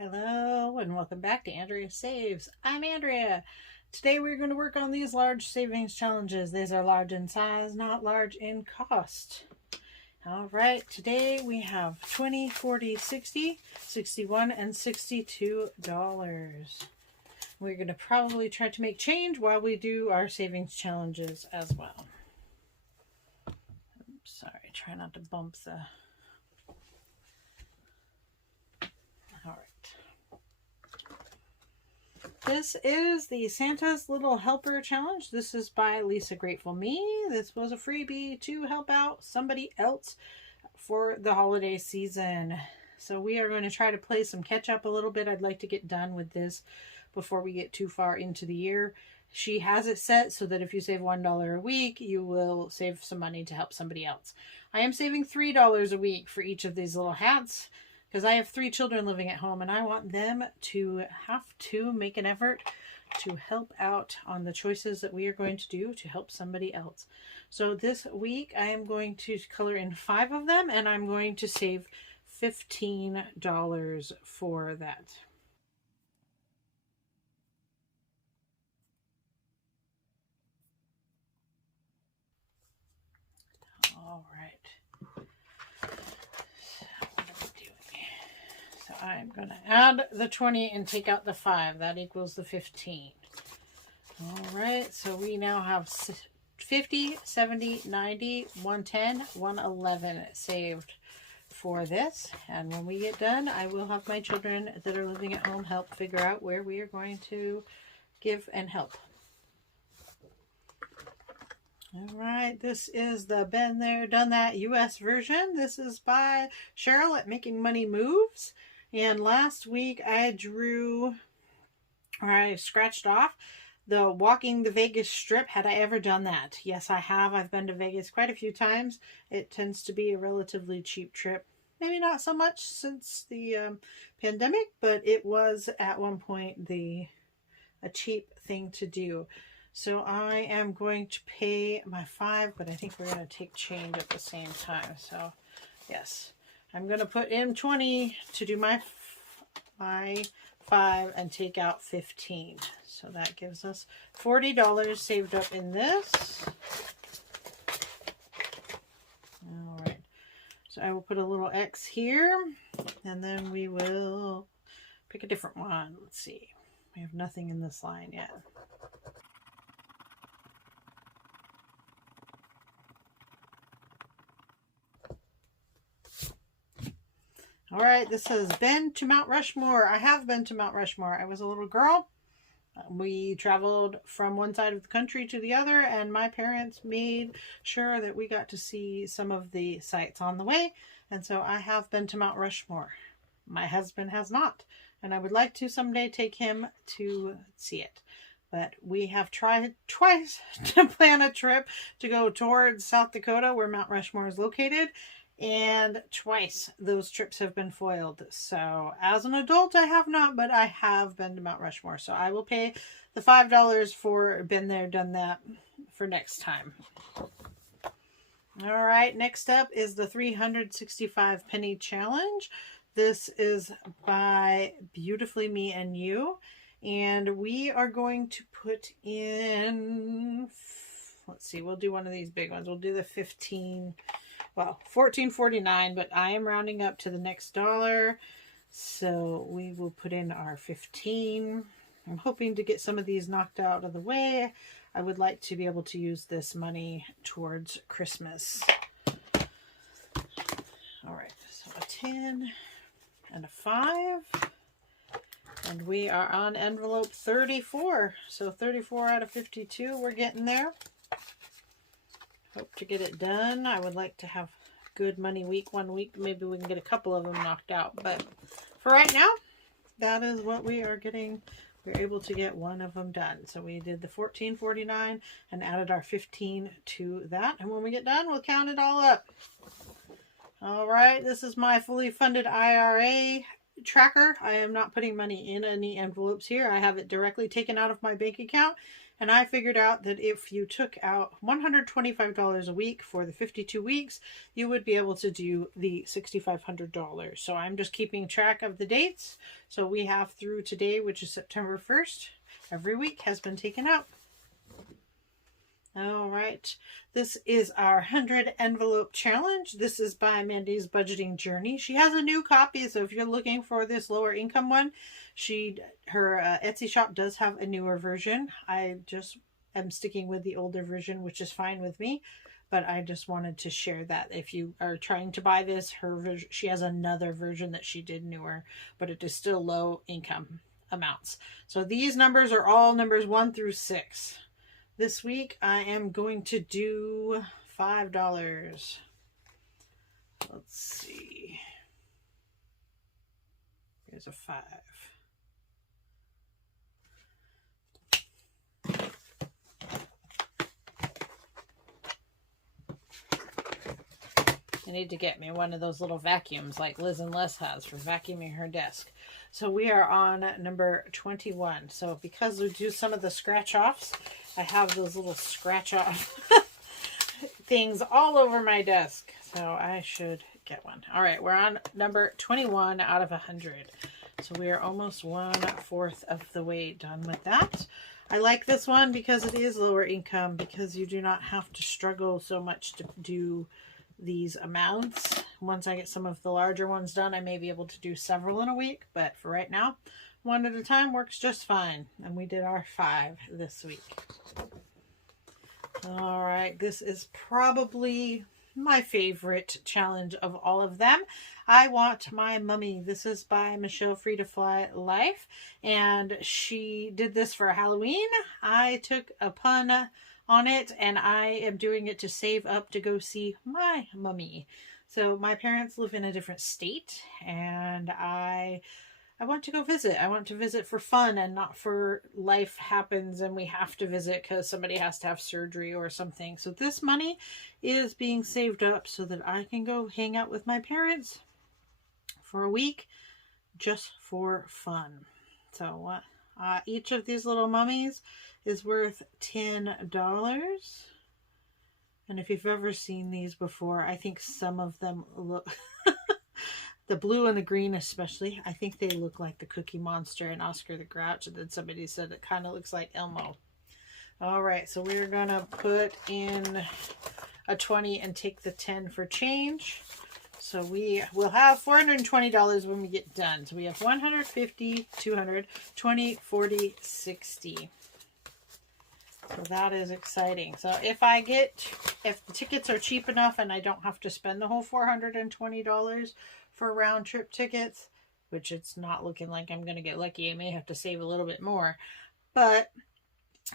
Hello and welcome back to Andrea Saves. I'm Andrea. Today we're going to work on these large savings challenges. These are large in size, not large in cost. All right, today we have 20, 40, 60, 61, and $62. We're going to probably try to make change while we do our savings challenges as well. Oops, sorry, try not to bump the... All right. This is the Santa's Little Helper Challenge. This is by Lisa Grateful Me. This was a freebie to help out somebody else for the holiday season. So we are going to try to play some catch up a little bit. I'd like to get done with this before we get too far into the year. She has it set so that if you save $1 a week, you will save some money to help somebody else. I am saving $3 a week for each of these little hats, because I have 3 children living at home and I want them to have to make an effort to help out on the choices that we are going to do to help somebody else. So this week I am going to color in 5 of them and I'm going to save $15 for that. All right. I'm going to add the 20 and take out the 5. That equals the 15. All right, so we now have 50, 70, 90, 110, 111 saved for this. And when we get done, I will have my children that are living at home help figure out where we are going to give and help. All right, this is the Been There, Done That US version. This is by Cheryl at Making Money Moves. And last week I scratched off the Walking the Vegas strip. Had I ever done that? Yes, I have. I've been to Vegas quite a few times. It tends to be a relatively cheap trip. Maybe not so much since the pandemic, but it was at one point a cheap thing to do. So I am going to pay my 5, but I think we're going to take change at the same time. So yes. I'm going to put in 20 to do my 5 and take out 15. So that gives us $40 saved up in this. All right. So I will put a little X here and then we will pick a different one. Let's see. We have nothing in this line yet. All right, this has been to Mount Rushmore. I have been to Mount Rushmore. I was a little girl. We traveled from one side of the country to the other, and my parents made sure that we got to see some of the sights on the way. And so I have been to Mount Rushmore. My husband has not, and I would like to someday take him to see it. But we have tried twice to plan a trip to go towards South Dakota, where Mount Rushmore is located. And twice those trips have been foiled. So as an adult, I have not, but I have been to Mount Rushmore. So I will pay the $5 for Been There, Done That for next time. All right, next up is the 365 penny challenge. This is by Beautifully Me and You. And we are going to put in, let's see, we'll do one of these big ones. We'll do the 15. Well, $14.49, but I am rounding up to the next dollar. So we will put in our 15. I'm hoping to get some of these knocked out of the way. I would like to be able to use this money towards Christmas. All right, so a 10 and a 5. And we are on envelope 34. So 34 out of 52, we're getting there. Hope to get it done. I would like to have good money week, one week. Maybe we can get a couple of them knocked out. But for right now, that is what we are getting. We're able to get one of them done. So we did the $14.49 and added our 15 to that. And when we get done, we'll count it all up. All right, this is my fully funded IRA tracker. I am not putting money in any envelopes here. I have it directly taken out of my bank account And I figured out that if you took out $125 a week for the 52 weeks, you would be able to do the $6,500. So I'm just keeping track of the dates. So we have through today, which is September 1st. Every week has been taken out. All right, this is our 100 envelope challenge. This is by Mandy's Budgeting Journey. She has a new copy, so if you're looking for this lower income one, her Etsy shop does have a newer version. I just am sticking with the older version, which is fine with me, but I just wanted to share that if you are trying to buy this, she has another version that she did newer, but it is still low income amounts. So these numbers are all numbers 1 through 6. This week I am going to do $5. Let's see. Here's a 5. I need to get me one of those little vacuums like Liz and Les has for vacuuming her desk. So we are on number 21. So because we do some of the scratch offs, I have those little scratch off things all over my desk. So I should get one. All right, we're on number 21 out of 100. So we are almost 1/4 of the way done with that. I like this one because it is lower income, because you do not have to struggle so much to do these amounts. Once I get some of the larger ones done, I may be able to do several in a week, but for right now, one at a time works just fine. And we did our 5 this week. All right, this is probably my favorite challenge of all of them. I Want My Mummy. This is by Michelle Free to Fly Life, and she did this for Halloween. I took a pun on it, and I am doing it to save up to go see my mummy. So my parents live in a different state, and I want to go visit. I want to visit for fun and not for life happens and we have to visit because somebody has to have surgery or something. So this money is being saved up so that I can go hang out with my parents for a week just for fun. So each of these little mummies is worth $10. And if you've ever seen these before, I think some of them look... The blue and the green especially, I think they look like the Cookie Monster and Oscar the Grouch. And then somebody said it kind of looks like Elmo. All right, so we're going to put in a 20 and take the 10 for change. So we will have $420 when we get done. So we have 150, 200, 20, 40, 60. So that is exciting. So if the tickets are cheap enough and I don't have to spend the whole $420 for round trip tickets, which it's not looking like I'm going to get lucky. I may have to save a little bit more, but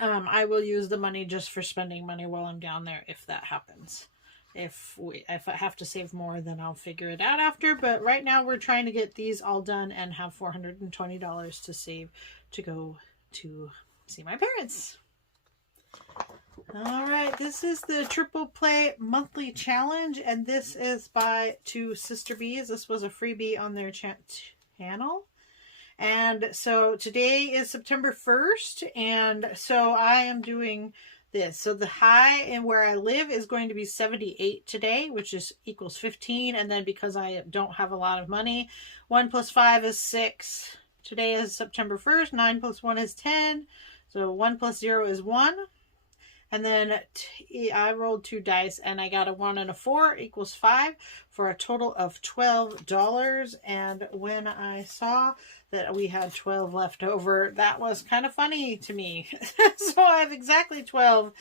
I will use the money just for spending money while I'm down there if that happens. If I have to save more, then I'll figure it out after. But right now we're trying to get these all done and have $420 to save to go to see my parents. All right, this is the Triple Play Monthly Challenge, and this is by Two Sister Bees. This was a freebie on their channel. And so today is September 1st, and so I am doing this. So the high in where I live is going to be 78 today, which equals 15. And then because I don't have a lot of money, 1 plus 5 is 6. Today is September 1st. 9 plus 1 is 10. So 1 plus 0 is 1. And then I rolled 2 dice and I got a 1 and a 4 equals 5 for a total of $12. And when I saw that we had 12 left over, that was kind of funny to me. So I have exactly $12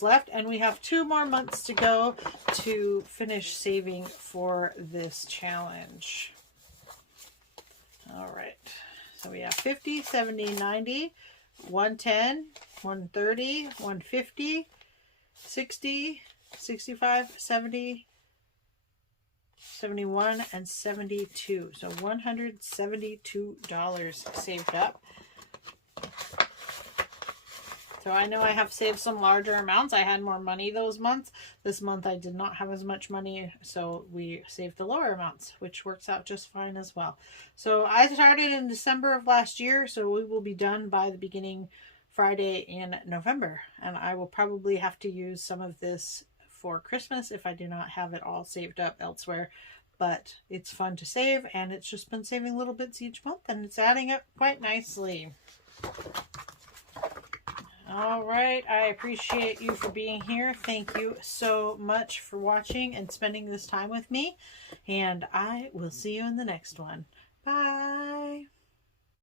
left, and we have 2 more months to go to finish saving for this challenge. All right. So we have 50, 70, 90, 110, 130, 150, 60, 65, 70, 71, and 72. So $172 saved up. So I know I have saved some larger amounts. I had more money those months. This month I did not have as much money, so we saved the lower amounts, which works out just fine as well. So I started in December of last year, so we will be done by the beginning Friday in November. And I will probably have to use some of this for Christmas if I do not have it all saved up elsewhere. But it's fun to save, and it's just been saving little bits each month, and it's adding up quite nicely. All right, I appreciate you for being here. Thank you so much for watching and spending this time with me, and I will see you in the next one. Bye.